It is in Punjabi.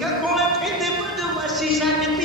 Các con em thấy tim mới được mà xì xa như